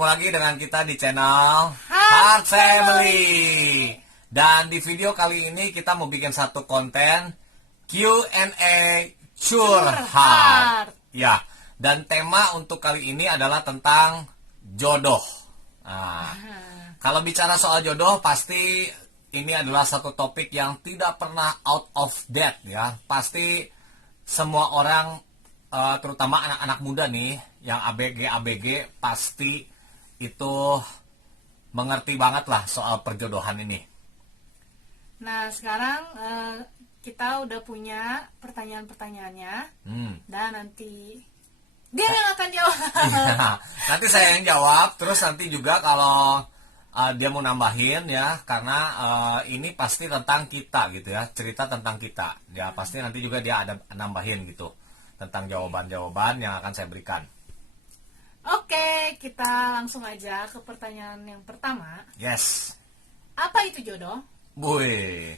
ketemu lagi dengan kita di channel Heart Heart Family. Dan di video kali ini kita mau bikin satu konten Q&A curhat. Ya, dan tema untuk kali ini adalah tentang jodoh. Nah, kalau bicara soal jodoh, pasti ini adalah satu topik yang tidak pernah out of date ya. Pasti semua orang, terutama anak-anak muda nih, yang ABG pasti itu mengerti banget lah soal perjodohan ini. Nah, sekarang kita udah punya pertanyaan-pertanyaannya. Dan nanti dia yang akan jawab. Nanti saya yang jawab, terus nanti juga kalau dia mau nambahin ya, karena ini pasti tentang kita gitu ya, cerita tentang kita. Ya pasti nanti juga dia ada nambahin gitu tentang jawaban-jawaban yang akan saya berikan. Oke, kita langsung aja ke pertanyaan yang pertama. Yes. Apa itu jodoh? Wih.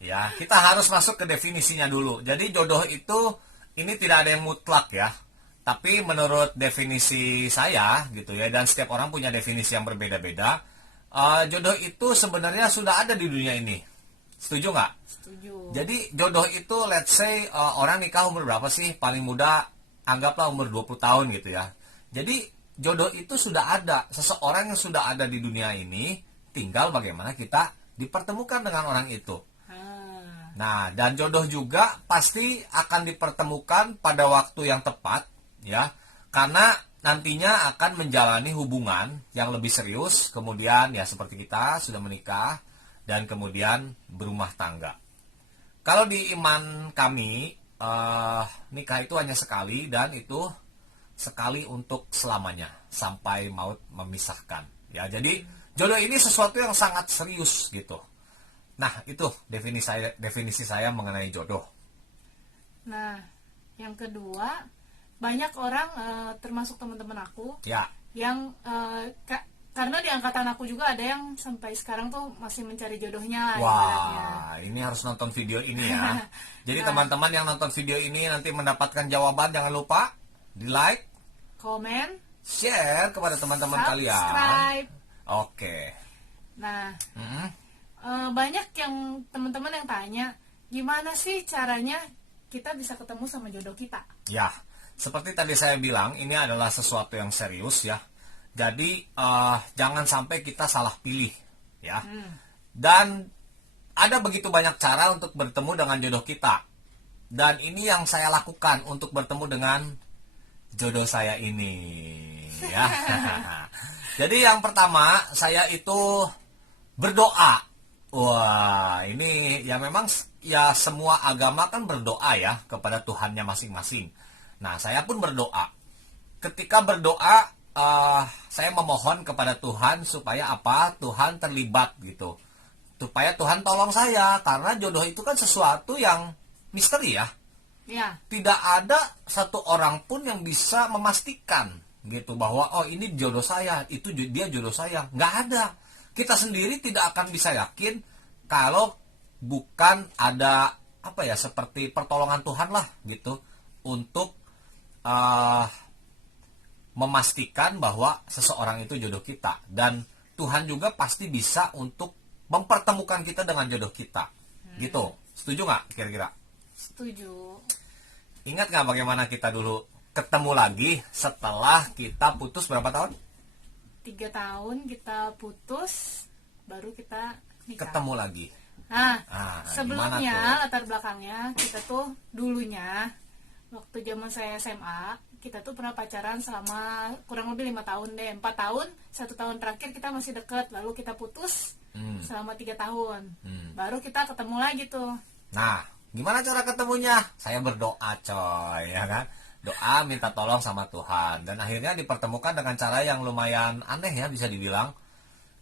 Ya, kita harus masuk ke definisinya dulu. Jadi jodoh itu ini tidak ada yang mutlak ya. Tapi menurut definisi saya gitu ya, dan setiap orang punya definisi yang berbeda-beda. Jodoh itu sebenarnya sudah ada di dunia ini. Setuju nggak? Setuju. Jadi jodoh itu let's say orang nikah umur berapa sih? Paling muda anggaplah umur 20 tahun gitu ya. Jadi jodoh itu sudah ada. Seseorang yang sudah ada di dunia ini, tinggal bagaimana kita dipertemukan dengan orang itu. Nah, dan jodoh juga pasti akan dipertemukan pada waktu yang tepat ya. Karena nantinya akan menjalani hubungan yang lebih serius, kemudian ya seperti kita sudah menikah dan kemudian berumah tangga. Kalau di iman kami, nikah itu hanya sekali dan itu sekali untuk selamanya sampai maut memisahkan. Ya, jadi jodoh ini sesuatu yang sangat serius gitu. Nah, itu definisi saya mengenai jodoh. Nah, yang kedua, banyak orang termasuk teman-teman aku Ya. yang karena di angkatan aku juga ada yang sampai sekarang tuh masih mencari jodohnya lah. Wah, ini harus nonton video ini ya. Jadi teman-teman yang nonton video ini nanti mendapatkan jawaban, jangan lupa di like, komen, share kepada teman-teman kalian. subscribe. Oke. Nah, banyak yang teman-teman yang tanya, gimana sih caranya kita bisa ketemu sama jodoh kita? Ya, seperti tadi saya bilang, ini adalah sesuatu yang serius ya. Jadi jangan sampai kita salah pilih ya. Dan ada begitu banyak cara untuk bertemu dengan jodoh kita. Dan ini yang saya lakukan untuk bertemu dengan jodoh saya ini ya. Jadi yang pertama, saya itu berdoa. Wah, ini ya memang ya semua agama kan berdoa ya kepada Tuhannya masing-masing. Nah, saya pun berdoa. Ketika berdoa, saya memohon kepada Tuhan supaya apa? Tuhan terlibat gitu. Supaya Tuhan tolong saya, karena jodoh itu kan sesuatu yang misteri ya. Ya. Tidak ada satu orang pun yang bisa memastikan gitu bahwa oh ini jodoh saya, itu dia jodoh saya. Nggak ada. Kita sendiri tidak akan bisa yakin kalau bukan ada apa ya, seperti pertolongan Tuhan lah gitu untuk memastikan bahwa seseorang itu jodoh kita, dan Tuhan juga pasti bisa untuk mempertemukan kita dengan jodoh kita gitu. Setuju nggak kira-kira? Setuju. Ingat nggak bagaimana kita dulu ketemu lagi setelah kita putus berapa tahun? 3 tahun kita putus, baru kita nikah. Ketemu lagi. Nah, gimana sebelumnya tuh? latar belakangnya kita tuh dulunya waktu zaman saya SMA, kita tuh pernah pacaran selama kurang lebih 5 tahun deh, 4 tahun, 1 tahun terakhir kita masih deket, lalu kita putus selama 3 tahun, baru kita ketemu lagi tuh. Nah, gimana cara ketemunya? Saya berdoa coy, ya kan? Doa minta tolong sama Tuhan, dan akhirnya dipertemukan dengan cara yang lumayan aneh ya, bisa dibilang.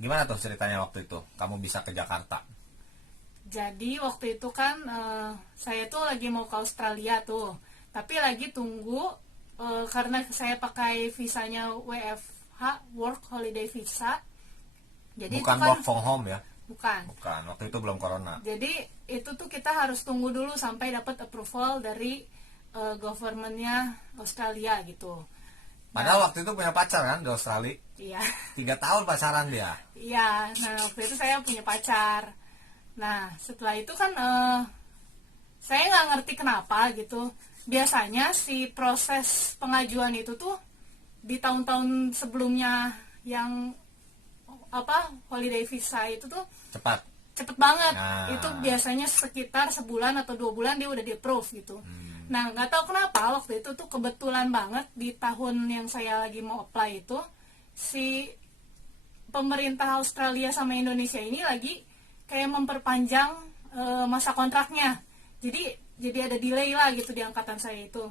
Gimana tuh ceritanya waktu itu kamu bisa ke Jakarta? Jadi waktu itu kan saya tuh lagi mau ke Australia tuh, tapi lagi tunggu karena saya pakai visanya WFH, Work Holiday Visa. Jadi bukan itu kan, work from home ya? Bukan, waktu itu belum corona. jadi itu tuh kita harus tunggu dulu sampai dapat approval dari governmentnya Australia gitu. Padahal waktu itu punya pacar kan di Australia. Iya. 3 tahun pacaran dia. Iya, nah waktu itu saya punya pacar. Nah setelah itu kan saya nggak ngerti kenapa gitu. Biasanya si proses pengajuan itu tuh di tahun-tahun sebelumnya yang holiday visa itu tuh Cepat. cepet banget. Nah. Itu biasanya sekitar sebulan atau 2 bulan dia udah di approve gitu. Nah nggak tahu kenapa waktu itu tuh kebetulan banget di tahun yang saya lagi mau apply itu si pemerintah Australia sama Indonesia ini lagi kayak memperpanjang masa kontraknya. Jadi ada delay lah gitu di angkatan saya itu.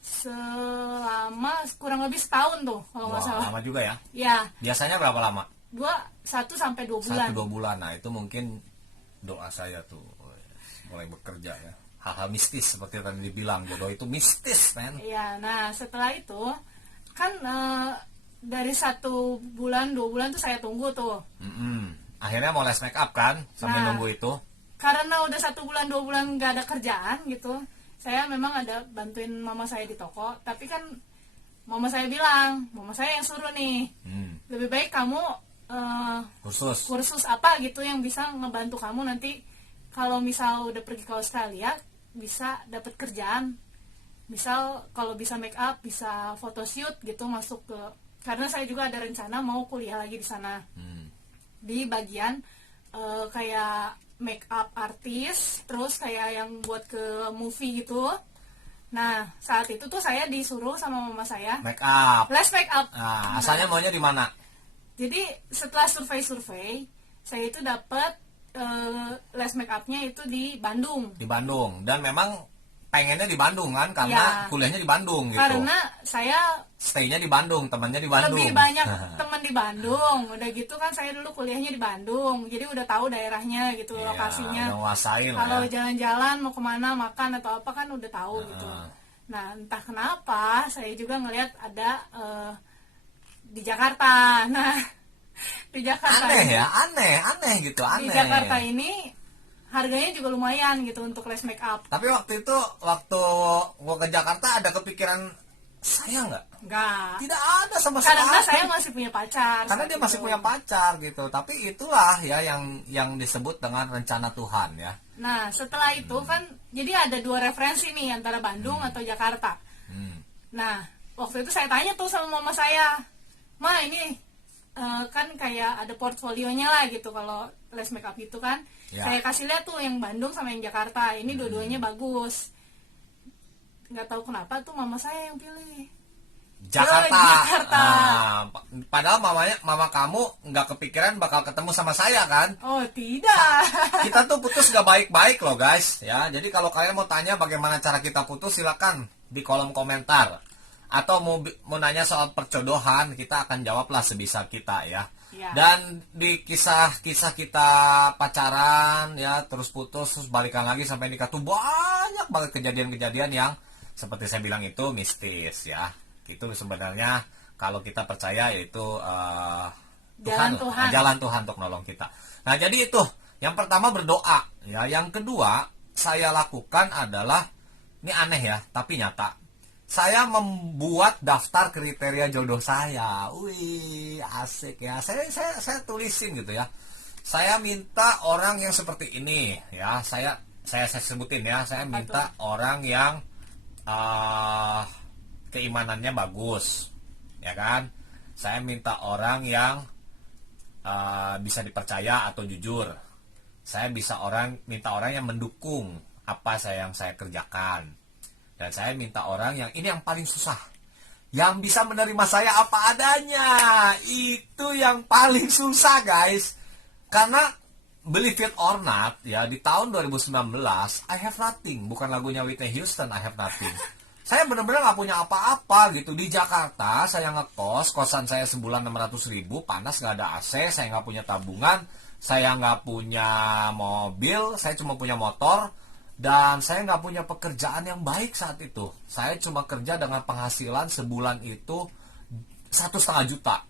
Selama kurang lebih setahun tuh kalau nggak Wah, salah. lama juga ya. Ya, Biasanya berapa lama? 1 sampai 2 bulan. 1-2 bulan. Nah itu mungkin doa saya tuh mulai bekerja ya. Hal-hal mistis seperti yang tadi dibilang, jodoh itu mistis, men. Iya, nah setelah itu kan dari 1 bulan 2 bulan tuh saya tunggu tuh. Akhirnya mau les make up kan sambil Nah. nunggu itu. Karena udah 1 bulan 2 bulan nggak ada kerjaan gitu, saya memang ada bantuin mama saya di toko. Tapi kan mama saya bilang, mama saya yang suruh nih, lebih baik kamu kursus apa gitu yang bisa ngebantu kamu nanti kalau misal udah pergi ke Australia bisa dapat kerjaan. Misal kalau bisa make up, bisa photoshoot gitu masuk ke, karena saya juga ada rencana mau kuliah lagi di sana. Di bagian kayak make up artis, terus kayak yang buat ke movie gitu. Nah, saat itu tuh saya disuruh sama mama saya Make up. les make up. Nah, asalnya maunya di mana? Jadi setelah survei-survei, saya itu dapat les make upnya itu di Bandung. Di Bandung. Dan memang pengennya di Bandung kan karena Ya. kuliahnya di Bandung gitu. Karena saya Stay-nya di Bandung, temannya di Bandung. lebih banyak teman di Bandung. Udah gitu kan saya dulu kuliahnya di Bandung. Jadi udah tahu daerahnya gitu, Iya, lokasinya. udah nguasain lah Kalau ya. jalan-jalan mau kemana, makan atau apa kan udah tahu gitu. Nah, entah kenapa saya juga ngelihat ada di Jakarta. Nah, di Jakarta Aneh ini, ya, aneh gitu, di aneh. Jakarta ini harganya juga lumayan gitu untuk les make up. Tapi waktu itu, waktu gua ke Jakarta ada kepikiran saya nggak? Enggak. Tidak ada sama sekali. Karena saya masih punya pacar. Karena saat dia itu. masih punya pacar gitu. Tapi itulah ya yang disebut dengan rencana Tuhan ya. Nah, setelah itu kan jadi ada 2 referensi nih antara Bandung atau Jakarta. Nah, waktu itu saya tanya tuh sama mama saya, "Ma, ini kan kayak ada portfolionya lah gitu kalau les makeup gitu kan." Ya. Saya kasih lihat tuh yang Bandung sama yang Jakarta. Ini dua-duanya bagus. Nggak tahu kenapa tuh mama saya yang pilih. Jakarta. Jakarta. Nah, padahal mama kamu nggak kepikiran bakal ketemu sama saya kan? Oh, tidak. Kita tuh putus gak baik-baik loh guys ya. Jadi kalau kalian mau tanya bagaimana cara kita putus, silakan di kolom komentar. Atau mau nanya soal percodohan, kita akan jawablah sebisa kita ya. Ya. Dan di kisah-kisah kita pacaran ya, terus putus, terus balikan lagi sampai nikah tuh banyak banget kejadian-kejadian yang seperti saya bilang itu mistis ya. Itu sebenarnya kalau kita percaya yaitu jalan Tuhan untuk nolong kita. Nah, jadi itu yang pertama berdoa ya. Yang kedua saya lakukan adalah, ini aneh ya, tapi nyata. Saya membuat daftar kriteria jodoh saya. Wih, asik ya. Saya tulisin gitu ya. Saya minta orang yang seperti ini ya. Saya sebutin ya. Saya minta orang yang keimanannya bagus, ya kan? Saya minta orang yang bisa dipercaya atau jujur. Saya minta orang yang mendukung apa yang saya kerjakan. Dan saya minta orang yang ini yang paling susah, yang bisa menerima saya apa adanya. Itu yang paling susah guys. Karena believe it or not ya, di tahun 2019 I have nothing. Bukan lagunya Whitney Houston, I have nothing. Saya benar-benar gak punya apa-apa gitu. Di Jakarta saya ngekos, kosan saya sebulan 600.000, panas, gak ada AC, saya gak punya tabungan, saya gak punya mobil, saya cuma punya motor. Dan saya nggak punya pekerjaan yang baik saat itu. Saya cuma kerja dengan penghasilan sebulan itu 1,5 juta.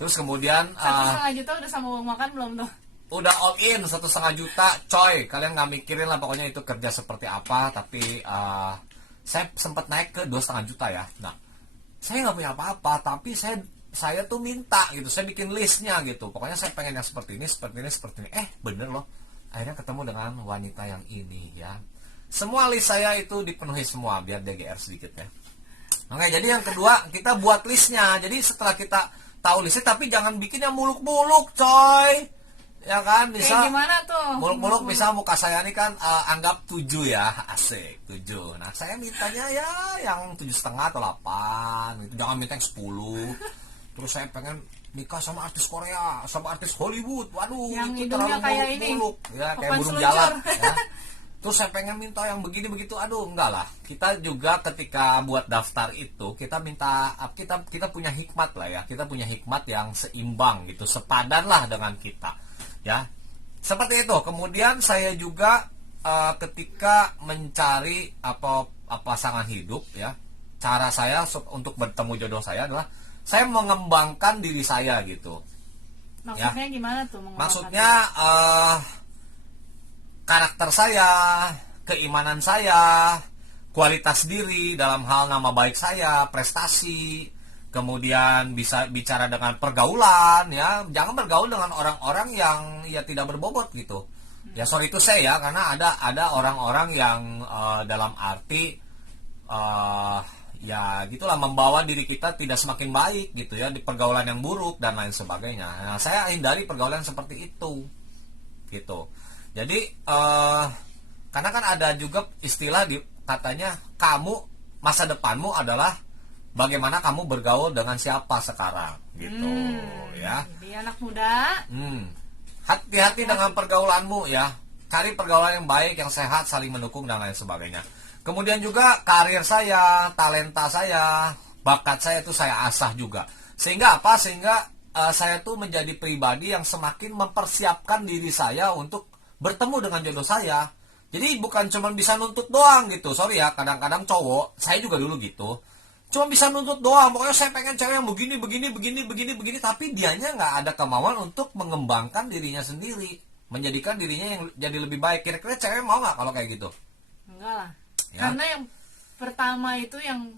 Terus kemudian 1,5 juta udah sama uang makan belum tuh? udah all in 1,5 juta, coy. Kalian nggak mikirin lah pokoknya itu kerja seperti apa. Tapi saya sempat naik ke 2,5 juta ya. Nah, saya nggak punya apa-apa, tapi saya tuh minta gitu, saya bikin listnya gitu, pokoknya saya pengen yang seperti ini, seperti ini, seperti ini. Bener loh, akhirnya ketemu dengan wanita yang ini ya. Semua list saya itu dipenuhi semua, biar DGR sedikit ya. Oke, jadi yang kedua kita buat listnya. Jadi setelah kita tahu listnya, tapi jangan bikin yang muluk-muluk, coy. Ya kan, bisa. Kayak gimana tuh? Muluk-muluk bisa muka saya ini kan anggap 7 ya, asik 7. Nah saya mintanya ya yang 7,5 atau 8 gitu. Jangan minta yang 10. Terus saya pengen nikah sama artis Korea, sama artis Hollywood. Waduh, Yang itu hidungnya terlalu kayak ini, muluk-muluk ya, kayak papan burung seluncur. jalan ya. Terus saya pengen minta yang begini begitu. Aduh, enggak lah. Kita juga ketika buat daftar itu kita minta kita punya hikmat lah ya. Kita punya hikmat yang seimbang gitu, sepadan lah dengan kita. Ya. Seperti itu. Kemudian saya juga ketika mencari pasangan hidup ya. Cara saya untuk bertemu jodoh saya adalah saya mengembangkan diri saya gitu. Maksudnya gimana tuh? Maksudnya karakter saya, keimanan saya, kualitas diri dalam hal nama baik saya, prestasi, kemudian bisa bicara dengan pergaulan ya, jangan bergaul dengan orang-orang yang ya tidak berbobot gitu. Ya sorry itu saya ya, karena ada orang-orang yang dalam arti ya gitulah, membawa diri kita tidak semakin baik gitu ya, di pergaulan yang buruk dan lain sebagainya. Nah saya hindari pergaulan seperti itu gitu. Jadi karena kan ada juga istilah katanya kamu, masa depanmu adalah bagaimana kamu bergaul dengan siapa sekarang gitu ya. Jadi anak muda Hati-hati dengan pergaulanmu ya. Cari pergaulan yang baik, yang sehat, saling mendukung dan lain sebagainya. Kemudian juga karir saya, talenta saya, bakat saya itu saya asah juga. Sehingga apa? Sehingga saya tuh menjadi pribadi yang semakin mempersiapkan diri saya untuk bertemu dengan jodoh saya. Jadi bukan cuma bisa nuntut doang gitu. Sorry ya, kadang-kadang cowok, saya juga dulu gitu, cuma bisa nuntut doang. Pokoknya saya pengen cewek yang begini, tapi dianya nggak ada kemauan untuk mengembangkan dirinya sendiri, menjadikan dirinya yang jadi lebih baik. Kira-kira cewek mau nggak kalau kayak gitu? Enggak lah. Ya. Karena yang pertama itu yang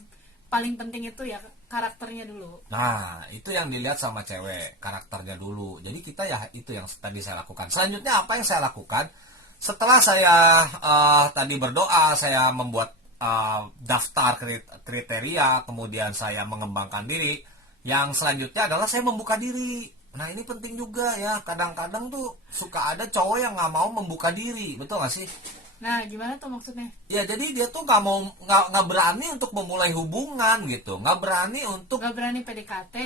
paling penting itu ya karakternya dulu. Nah, itu yang dilihat sama cewek, karakternya dulu. Jadi kita ya itu yang tadi saya lakukan. Selanjutnya apa yang saya lakukan? Setelah saya tadi berdoa, saya membuat daftar kriteria, kemudian saya mengembangkan diri. Yang selanjutnya adalah saya membuka diri. Nah ini penting juga ya. Kadang-kadang tuh suka ada cowok yang nggak mau membuka diri, betul nggak sih? Nah gimana tuh maksudnya? Ya jadi dia tuh nggak berani untuk memulai hubungan gitu, nggak berani untuk Nggak berani PDKT.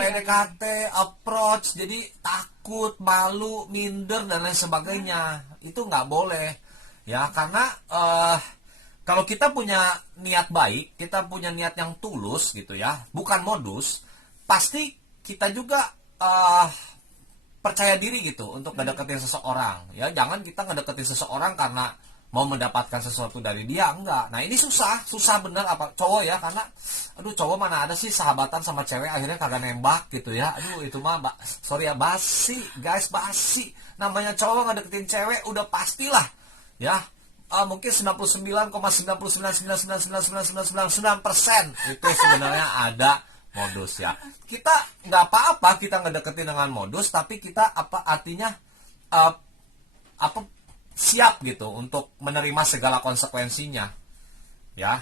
approach, jadi takut, malu, minder dan lain sebagainya. Itu nggak boleh ya, karena kalau kita punya niat baik, kita punya niat yang tulus gitu ya, bukan modus, pasti kita juga percaya diri gitu untuk ngedeketin seseorang ya. Jangan kita ngedeketin seseorang karena mau mendapatkan sesuatu dari dia, enggak. Nah ini susah bener apa cowok ya, karena aduh cowok mana ada sih sahabatan sama cewek akhirnya kagak nembak gitu ya. Aduh itu mah sorry ya, basi guys, basi. Namanya cowok ngedeketin cewek udah pastilah ya, mungkin 99,99999999% itu sebenarnya ada modus ya. Kita nggak apa-apa kita ngedeketin dengan modus, tapi kita artinya siap gitu untuk menerima segala konsekuensinya ya.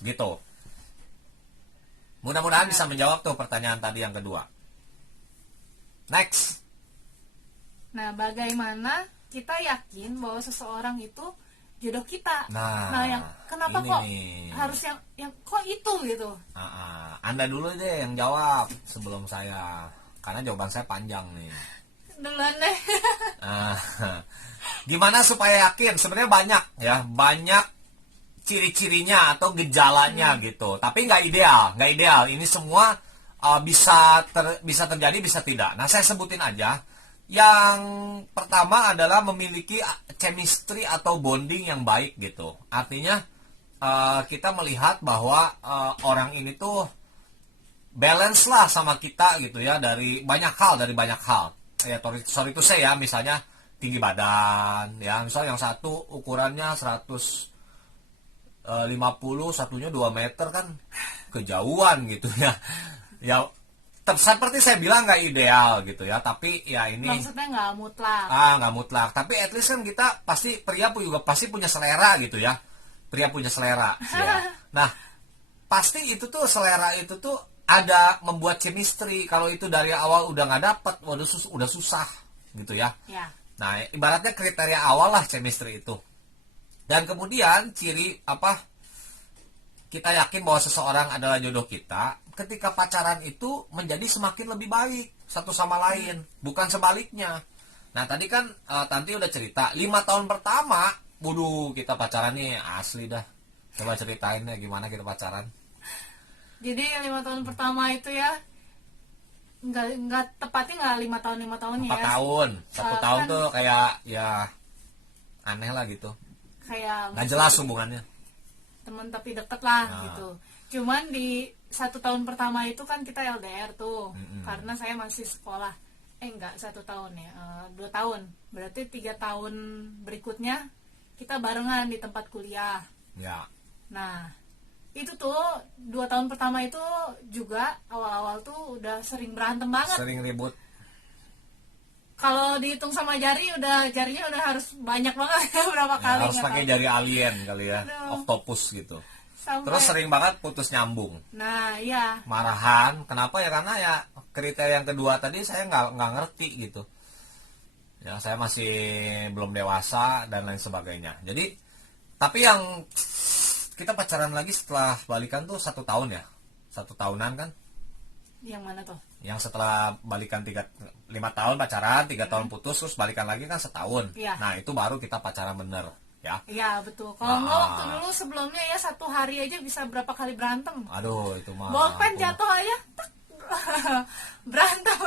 Gitu. Mudah-mudahan bisa menjawab tuh pertanyaan tadi yang kedua. Next. Nah bagaimana kita yakin bahwa seseorang itu jodoh kita? Nah yang kenapa kok nih harus yang kok itu gitu? Anda dulu deh yang jawab sebelum saya, karena jawaban saya panjang nih. Duluan deh. Gimana supaya yakin? Sebenarnya banyak ciri-cirinya atau gejalanya gitu. Tapi nggak ideal. Ini semua bisa terjadi, bisa tidak. Nah saya sebutin aja. Yang pertama adalah memiliki chemistry atau bonding yang baik gitu. Artinya kita melihat bahwa orang ini tuh balance lah sama kita gitu ya, dari banyak hal. Ya sorry itu saya ya, misalnya tinggi badan ya, misalnya yang satu ukurannya 100 50, satunya 2 meter kan kejauhan gitu ya. Ya seperti saya bilang nggak ideal gitu ya, tapi ya ini Maksudnya nggak mutlak. nggak mutlak, tapi at least kan kita pasti, pria juga pasti punya selera gitu ya, pria punya selera ya. Nah pasti itu tuh selera itu tuh ada membuat chemistry. Kalau itu dari awal udah nggak dapet, waduh udah susah gitu ya. Ya. Nah ibaratnya kriteria awal lah chemistry itu. Dan kemudian ciri apa, kita yakin bahwa seseorang adalah jodoh kita ketika pacaran itu menjadi semakin lebih baik satu sama lain, bukan sebaliknya. Nah tadi kan Tanti udah cerita 5 tahun pertama, waduh kita pacaran nih asli dah. Coba ceritain ya gimana kita pacaran. Jadi 5 tahun pertama itu ya nggak tepatnya nggak 5 tahun 4 ya. tahun, 1 tahun Kan tuh kayak ya aneh lah gitu, kayak nggak jelas hubungannya. teman tapi deket lah Nah. gitu. Cuman di 1 tahun pertama itu kan kita LDR tuh, Mm-mm. karena saya masih sekolah. Enggak 1 tahun ya, 2 tahun. Berarti 3 tahun berikutnya kita barengan di tempat kuliah. Ya, Nah, itu tuh 2 tahun pertama itu juga awal-awal tuh udah sering berantem banget. sering ribut. Kalau dihitung sama jarinya udah harus banyak banget berapa Ya, kali harus nggak pakai tahu. jari alien kali ya, Aduh. octopus gitu. Sampai- Terus sering banget putus nyambung, Nah, iya. marahan. Kenapa ya? Karena ya kriteria yang kedua tadi saya nggak ngerti gitu. Ya saya masih belum dewasa dan lain sebagainya. Jadi tapi yang kita pacaran lagi setelah balikan tuh 1 tahun ya, 1 tahunan kan? Yang mana tuh? Yang setelah balikan 5 tahun pacaran, 3 tahun putus, terus balikan lagi kan setahun. Iya. Nah itu baru kita pacaran bener ya. Iya, betul. Kalau nggak Ah. waktu dulu sebelumnya ya 1 hari aja bisa berapa kali berantem. Aduh itu mah Bolpen ampun. jatuh aja, tak. Berantem.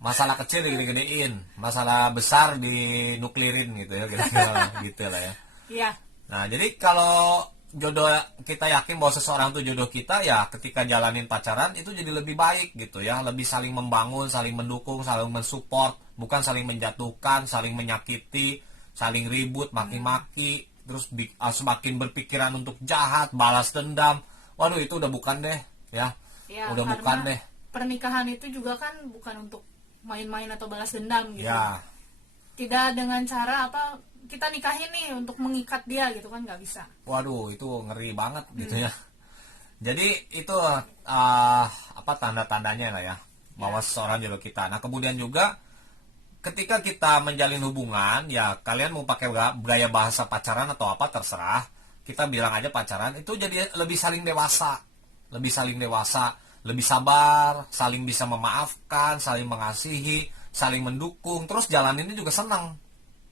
Masalah kecil digede-gedein, masalah besar dinuklirin gitu ya, kira-kira gitu lah ya. Iya, Nah jadi kalau jodoh, kita yakin bahwa seseorang itu jodoh kita ya ketika jalanin pacaran itu jadi lebih baik gitu ya, lebih saling membangun, saling mendukung, saling mensupport, bukan saling menjatuhkan, saling menyakiti, saling ribut, maki-maki, terus semakin berpikiran untuk jahat, balas dendam. Waduh itu udah bukan deh ya, ya, udah karena bukan deh pernikahan itu juga kan bukan untuk main-main atau balas dendam gitu. ya. Tidak dengan cara apa kita nikahin nih untuk mengikat dia gitu kan, nggak bisa. Waduh itu ngeri banget gitu ya. Jadi itu apa tanda-tandanya lah ya bahwa seseorang jodoh kita. Nah kemudian juga ketika kita menjalin hubungan ya, kalian mau pakai gaya bahasa pacaran atau apa terserah, kita bilang aja pacaran itu jadi lebih saling dewasa, lebih sabar, saling bisa memaafkan, saling mengasihi, saling mendukung, terus jalaninnya juga senang.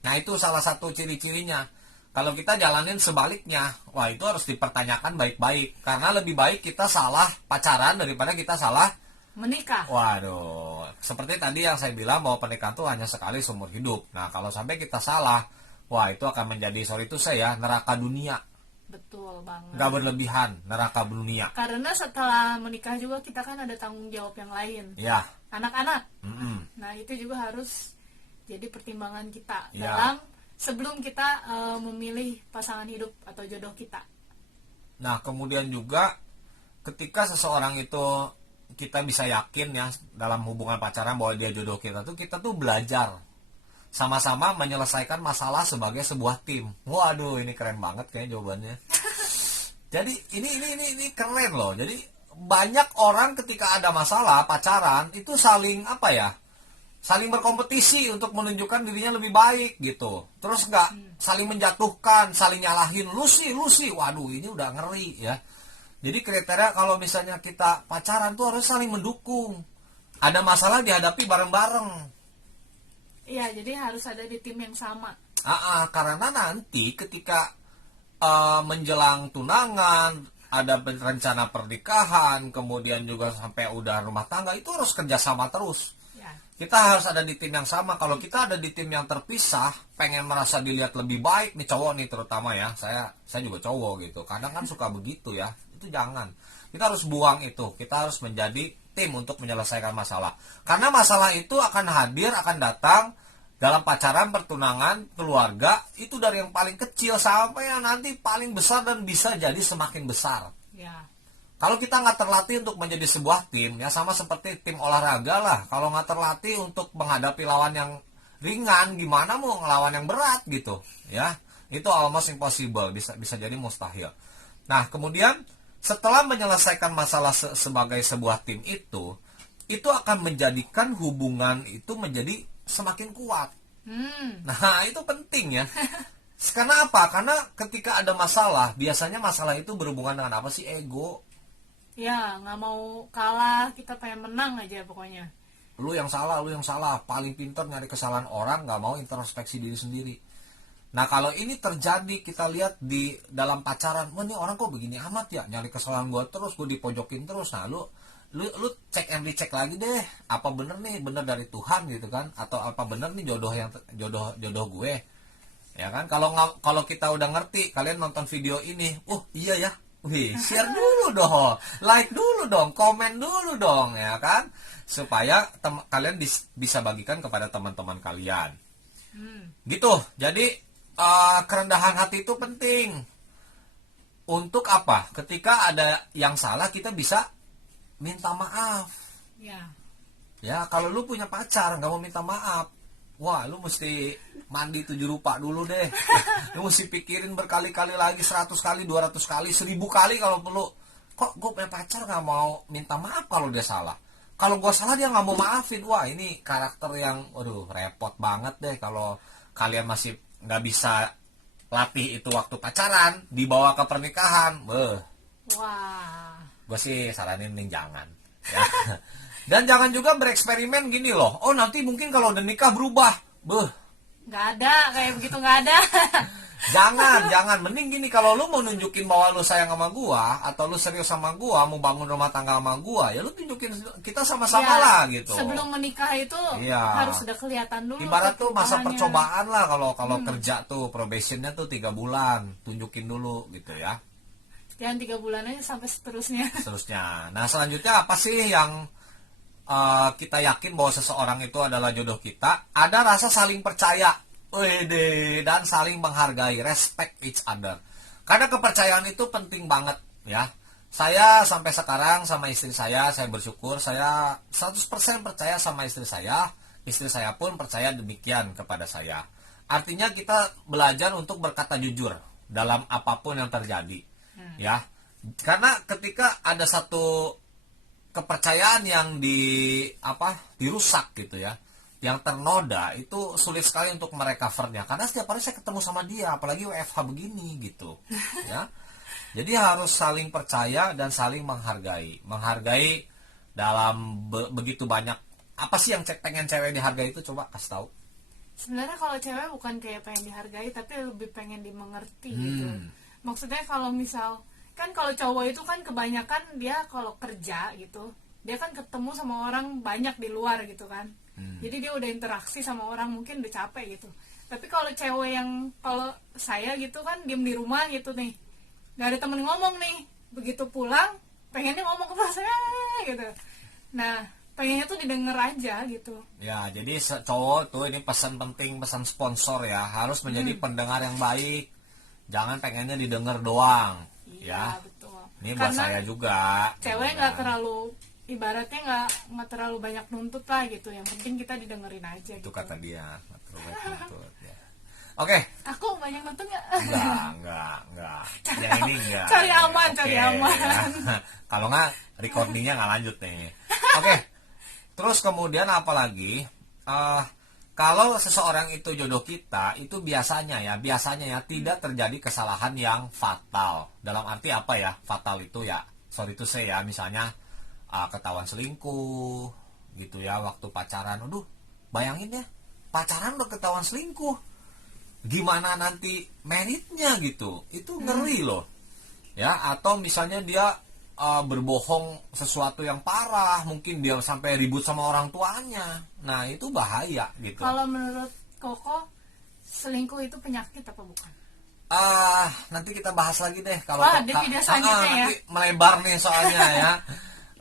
Nah itu salah satu ciri-cirinya. Kalau kita jalanin sebaliknya, wah itu harus dipertanyakan baik-baik. Karena lebih baik kita salah pacaran daripada kita salah Menikah. waduh. Seperti tadi yang saya bilang bahwa pernikahan itu hanya sekali seumur hidup. Nah kalau sampai kita salah, wah itu akan menjadi, sorry itu saya, neraka dunia. Betul banget. Nggak berlebihan, neraka dunia. Karena setelah menikah juga kita kan ada tanggung jawab yang lain. Ya, Anak-anak. mm-mm. Nah, itu juga harus jadi pertimbangan kita Ya. dalam sebelum kita memilih pasangan hidup atau jodoh kita. Nah kemudian juga ketika seseorang itu kita bisa yakin ya dalam hubungan pacaran bahwa dia jodoh kita tuh belajar sama-sama menyelesaikan masalah sebagai sebuah tim. Waduh ini keren banget kayaknya jawabannya. Jadi ini keren loh. Jadi banyak orang ketika ada masalah pacaran itu saling apa ya, saling berkompetisi untuk menunjukkan dirinya lebih baik gitu. Terus nggak saling menjatuhkan, saling nyalahin, lu sih. Waduh ini udah ngeri ya. Jadi kriteria kalau misalnya kita pacaran tuh harus saling mendukung. Ada masalah dihadapi bareng-bareng. Iya, jadi harus ada di tim yang sama. Karena nanti ketika menjelang tunangan, ada rencana pernikahan, kemudian juga sampai udah rumah tangga, itu harus kerjasama terus. Ya. Kita harus ada di tim yang sama. Kalau kita ada di tim yang terpisah, pengen merasa dilihat lebih baik, nih cowok nih terutama ya, saya juga cowok gitu. Kadang kan suka begitu ya, itu jangan. Kita harus buang itu. Kita harus menjadi tim untuk menyelesaikan masalah. Karena masalah itu akan hadir, akan datang dalam pacaran, pertunangan, keluarga, itu dari yang paling kecil sampai yang nanti paling besar dan bisa jadi semakin besar. Ya. Kalau kita nggak terlatih untuk menjadi sebuah tim, ya sama seperti tim olahraga lah. Kalau nggak terlatih untuk menghadapi lawan yang ringan, gimana mau ngelawan yang berat gitu, ya? Itu almost impossible, bisa jadi mustahil. Nah, kemudian setelah menyelesaikan masalah sebagai sebuah tim itu akan menjadikan hubungan itu menjadi semakin kuat. Nah, itu penting ya. Karena apa? Karena ketika ada masalah, biasanya masalah itu berhubungan dengan apa sih? Ego. Ya, nggak mau kalah, kita pengen menang aja pokoknya. Lu yang salah, paling pintar nyari kesalahan orang, nggak mau introspeksi diri sendiri. Nah, kalau ini terjadi, kita lihat di dalam pacaran, wah, ini orang kok begini amat ya, nyari kesalahan gue terus, gue dipojokin terus. Nah, lu cek and recheck lagi deh, apa bener nih, bener dari Tuhan gitu kan, atau apa bener nih jodoh gue, ya kan? Kalau kita udah ngerti, kalian nonton video ini, iya ya. Wih, share dulu dong, like dulu dong, komen dulu dong, ya kan? Supaya kalian bisa bagikan kepada teman-teman kalian. Gitu. Jadi kerendahan hati itu penting. Untuk apa? Ketika ada yang salah, kita bisa minta maaf. Ya. Ya, kalau lu punya pacar nggak mau minta maaf, wah, lu mesti mandi 7 rupa dulu deh. Lu mesti pikirin berkali-kali lagi, 100 kali, 200 kali, 1000 kali kalau perlu. Kok gue punya pacar gak mau minta maaf kalau dia salah? Kalau gue salah dia gak mau maafin. Wah, ini karakter yang, repot banget deh kalau kalian masih gak bisa latih itu waktu pacaran, dibawa ke pernikahan. Wah. Gue sih saranin nih jangan. Ya. Dan jangan juga bereksperimen gini loh. Oh, nanti mungkin kalau udah nikah berubah. Nggak ada, kayak begitu nggak ada. Jangan. Mending gini, kalau lu mau nunjukin bahwa lu sayang sama gua, atau lu serius sama gua, mau bangun rumah tangga sama gua, ya lu tunjukin kita sama-sama lah gitu. Sebelum menikah itu harus sudah kelihatan dulu. Ibarat tuh masa percobaan lah, kalau kerja tuh probationnya tuh 3 bulan, tunjukin dulu gitu ya. Jangan 3 bulan aja sampai seterusnya. Nah, selanjutnya apa sih yang kita yakin bahwa seseorang itu adalah jodoh kita? Ada rasa saling percaya, dan saling menghargai, respect each other. Karena kepercayaan itu penting banget ya. Saya sampai sekarang sama istri saya bersyukur, saya 100% percaya sama istri saya pun percaya demikian kepada saya. Artinya kita belajar untuk berkata jujur dalam apapun yang terjadi, ya. Karena ketika ada satu kepercayaan yang dirusak gitu ya, yang ternoda, itu sulit sekali untuk merecovernya. Karena setiap hari saya ketemu sama dia, apalagi WFH begini gitu, ya. Jadi harus saling percaya dan saling menghargai dalam begitu banyak. Apa sih yang pengen cewek dihargai itu? Coba kasih tahu. Sebenarnya kalau cewek bukan kayak pengen dihargai, tapi lebih pengen dimengerti gitu. Maksudnya kalau misal kan kalau cowok itu kan kebanyakan dia kalau kerja gitu, dia kan ketemu sama orang banyak di luar gitu kan. Jadi dia udah interaksi sama orang, mungkin udah capek gitu. Tapi kalau cewek yang kalau saya gitu kan diem di rumah gitu nih, nggak ada temen ngomong nih, begitu pulang pengennya ngomong ke saya gitu. Nah, pengennya tuh didengar aja gitu. Ya, jadi cowok tuh, ini pesan penting, pesan sponsor ya, harus menjadi pendengar yang baik. Jangan pengennya didengar doang. Iya, betul. Ini buat saya juga. Cewek nggak terlalu, ibaratnya nggak terlalu banyak nuntut lah gitu. Yang penting kita didengerin aja. Itu gitu. Kata dia, nggak terlalu banyak nuntut. Ya. Oke. Aku banyak nuntut nggak? Enggak. Yang ini enggak. Cari aman. Ya. Kalau nggak, recordingnya nggak lanjut nih. Oke. Terus kemudian apa lagi? Kalau seseorang itu jodoh kita, itu biasanya ya tidak terjadi kesalahan yang fatal. Dalam arti apa ya? Fatal itu ya, sorry to say ya, misalnya ketahuan selingkuh gitu ya waktu pacaran. Aduh, bayangin ya, pacaran udah ketahuan selingkuh. Gimana nanti meritnya gitu? Itu ngeri loh. Ya, atau misalnya dia berbohong sesuatu yang parah, mungkin dia sampai ribut sama orang tuanya. Nah, itu bahaya gitu. Kalau menurut Koko, selingkuh itu penyakit apa bukan? Nanti kita bahas lagi deh kalau di video selanjutnya ya. nanti melebar nih soalnya ya.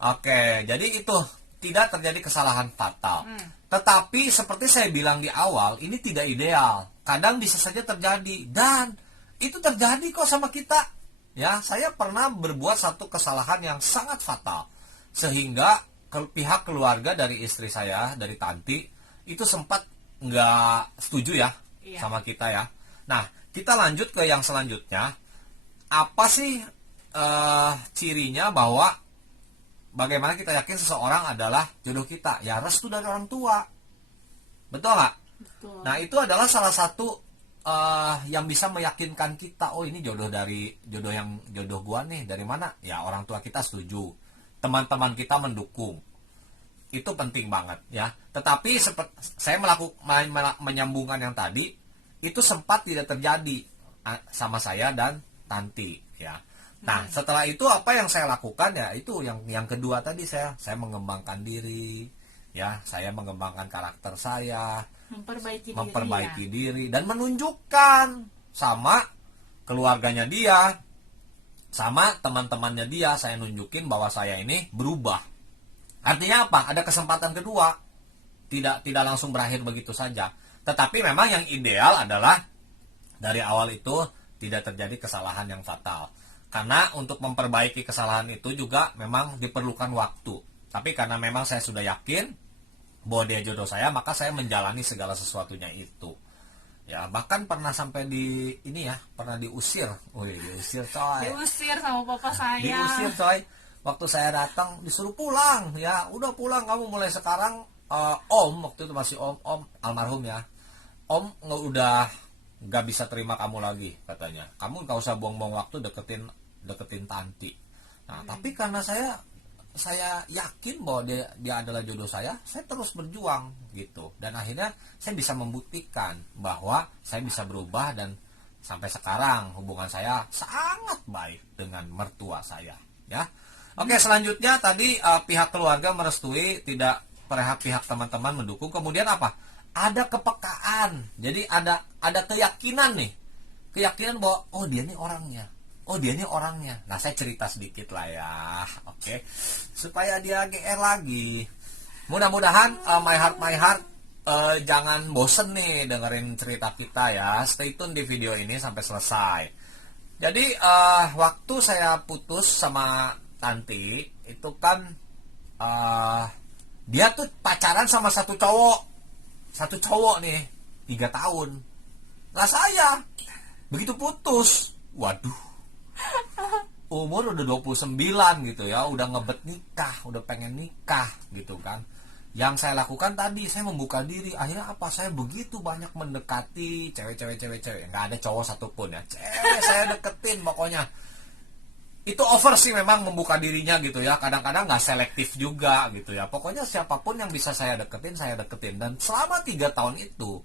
Oke, jadi itu tidak terjadi kesalahan fatal. Tetapi seperti saya bilang di awal, ini tidak ideal. Kadang bisa saja terjadi, dan itu terjadi kok sama kita. Ya, saya pernah berbuat satu kesalahan yang sangat fatal, sehingga pihak keluarga dari istri saya, dari Tanti, itu sempat nggak setuju ya sama kita ya. Nah, kita lanjut ke yang selanjutnya. Apa sih cirinya bahwa bagaimana kita yakin seseorang adalah jodoh kita? Ya, restu dari orang tua. Betul nggak? Betul. Nah, itu adalah salah satu yang bisa meyakinkan kita, oh ini jodoh gua nih. Dari mana? Ya, orang tua kita setuju. Teman-teman kita mendukung. Itu penting banget ya. Tetapi saya menyambungkan yang tadi, itu sempat tidak terjadi sama saya dan Tanti ya. Nah, setelah itu apa yang saya lakukan ya, itu yang kedua tadi, saya mengembangkan diri ya, saya mengembangkan karakter saya, memperbaiki diri dan menunjukkan sama keluarganya dia, sama teman-temannya dia, saya nunjukin bahwa saya ini berubah. Artinya apa? Ada kesempatan kedua. Tidak langsung berakhir begitu saja. Tetapi memang yang ideal adalah dari awal itu tidak terjadi kesalahan yang fatal. Karena untuk memperbaiki kesalahan itu juga memang diperlukan waktu. Tapi karena memang saya sudah yakin bahwa dia jodoh saya, maka saya menjalani segala sesuatunya itu. Ya, bahkan pernah sampai pernah diusir. Diusir coy. Diusir sama papa saya. Diusir coy. Waktu saya datang disuruh pulang. Ya, udah pulang kamu mulai sekarang. Om, waktu itu masih om almarhum ya. Om udah gak bisa terima kamu lagi katanya. Kamu gak usah buang-buang waktu deketin Tanti. Nah, tapi karena saya yakin bahwa dia adalah jodoh saya terus berjuang gitu. Dan akhirnya saya bisa membuktikan bahwa saya bisa berubah, dan sampai sekarang hubungan saya sangat baik dengan mertua saya ya. Oke, selanjutnya tadi pihak keluarga merestui, tidak pihak teman-teman mendukung. Kemudian apa? Ada kepekaan. Jadi ada keyakinan nih. Keyakinan bahwa oh dia nih orangnya. Nah, saya cerita sedikit lah ya. Oke. Supaya dia GR lagi. Mudah-mudahan my heart jangan bosen nih dengerin cerita kita ya. Stay tune di video ini sampai selesai. Jadi waktu saya putus sama Tanti itu kan dia tuh pacaran sama satu cowok nih 3 tahun. Lah saya begitu putus, waduh, umur udah 29 gitu ya, udah ngebet nikah, udah pengen nikah gitu kan. Yang saya lakukan tadi, saya membuka diri. Akhirnya apa? Saya begitu banyak mendekati cewek. Nggak ada cowok satupun ya, cewek saya deketin pokoknya. Itu over sih memang membuka dirinya gitu ya. Kadang-kadang nggak selektif juga gitu ya. Pokoknya siapapun yang bisa saya deketin. Dan selama 3 tahun itu,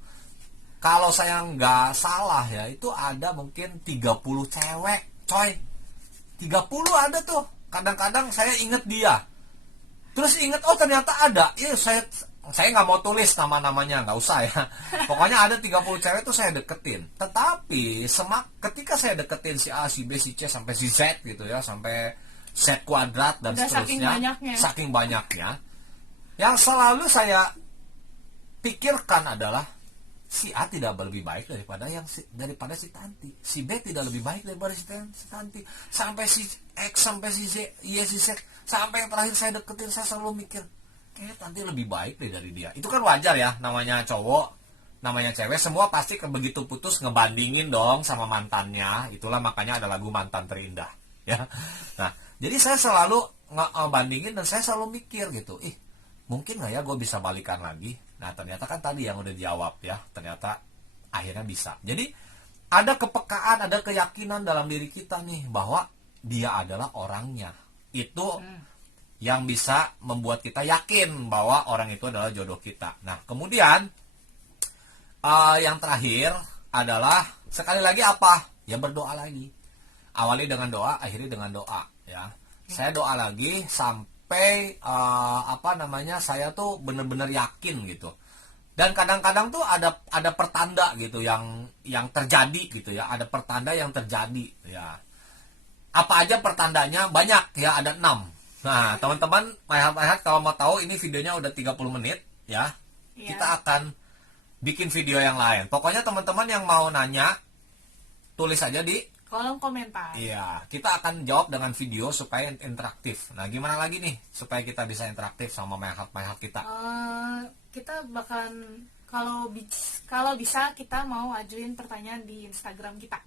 kalau saya nggak salah ya, itu ada mungkin 30 cewek, coy. 30 ada tuh. Kadang-kadang saya inget dia. Terus inget, oh ternyata ada. Iya, saya nggak mau tulis nama-namanya, nggak usah ya. Pokoknya ada 30 cewek itu saya deketin. Tetapi ketika saya deketin si A, si B, si C sampai si Z gitu ya, sampai Z kuadrat dan udah seterusnya, saking banyaknya, yang selalu saya pikirkan adalah si A tidak lebih baik daripada si Tanti, si B tidak lebih baik daripada si Tanti, sampai si X, sampai si Z, si Z, sampai yang terakhir saya deketin, saya selalu mikir kayaknya Tanti lebih baik dari dia. Itu kan wajar ya, namanya cowok, namanya cewek, semua pasti begitu putus ngebandingin dong sama mantannya. Itulah makanya ada lagu Mantan Terindah ya. Nah, jadi saya selalu ngebandingin, dan saya selalu mikir gitu, mungkin nggak ya gue bisa balikan lagi. Nah, ternyata kan tadi yang udah dijawab ya, ternyata akhirnya bisa. Jadi ada kepekaan, ada keyakinan dalam diri kita nih bahwa dia adalah orangnya. Itu yang bisa membuat kita yakin bahwa orang itu adalah jodoh kita. Nah, kemudian yang terakhir adalah sekali lagi apa? Ya berdoa lagi. Awali dengan doa, akhiri dengan doa ya. Saya doa lagi sampai saya tuh benar-benar yakin gitu. Dan kadang-kadang tuh ada pertanda gitu yang terjadi gitu ya. Ada pertanda yang terjadi ya. Apa aja pertandanya? Banyak ya, ada 6. Nah, teman-teman, My Heart kalau mau tahu ini videonya udah 30 menit ya. Iya. Kita akan bikin video yang lain. Pokoknya teman-teman yang mau nanya tulis aja di Kolom komentar. iya, kita akan jawab dengan video supaya interaktif. Nah, gimana lagi nih supaya kita bisa interaktif sama My Heart kita? Kita bakalan kalau bisa kita mau ajuin pertanyaan di Instagram kita.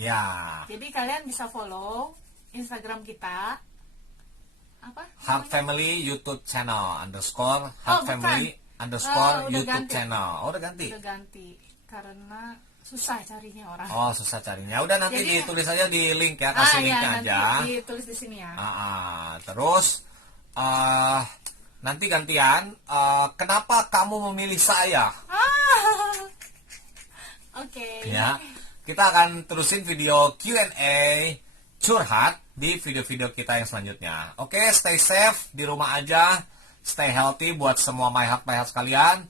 Ya, Jadi kalian bisa follow Instagram kita apa? Heart namanya? Family YouTube channel _ Heart Oh, Family _ udah YouTube ganti. channel. Oh, udah ganti. Udah ganti karena susah carinya orang. Oh, susah carinya. Udah nanti Jadi- ditulis aja di link ya, kasih linknya nanti aja. ditulis di sini ya. Terus nanti gantian. Kenapa kamu memilih saya? Oke. Ya, kita akan terusin video Q&A curhat di video-video kita yang selanjutnya. Oke, stay safe di rumah aja, stay healthy buat semua My Heart sekalian.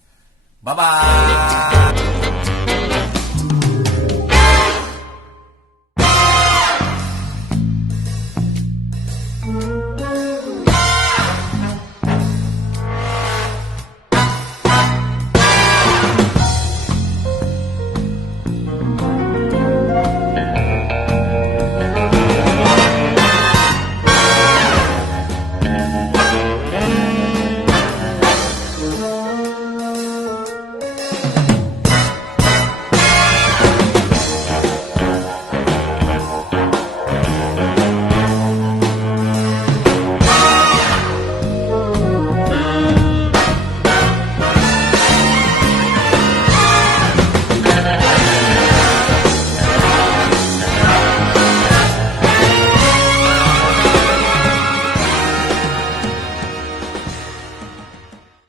Bye bye.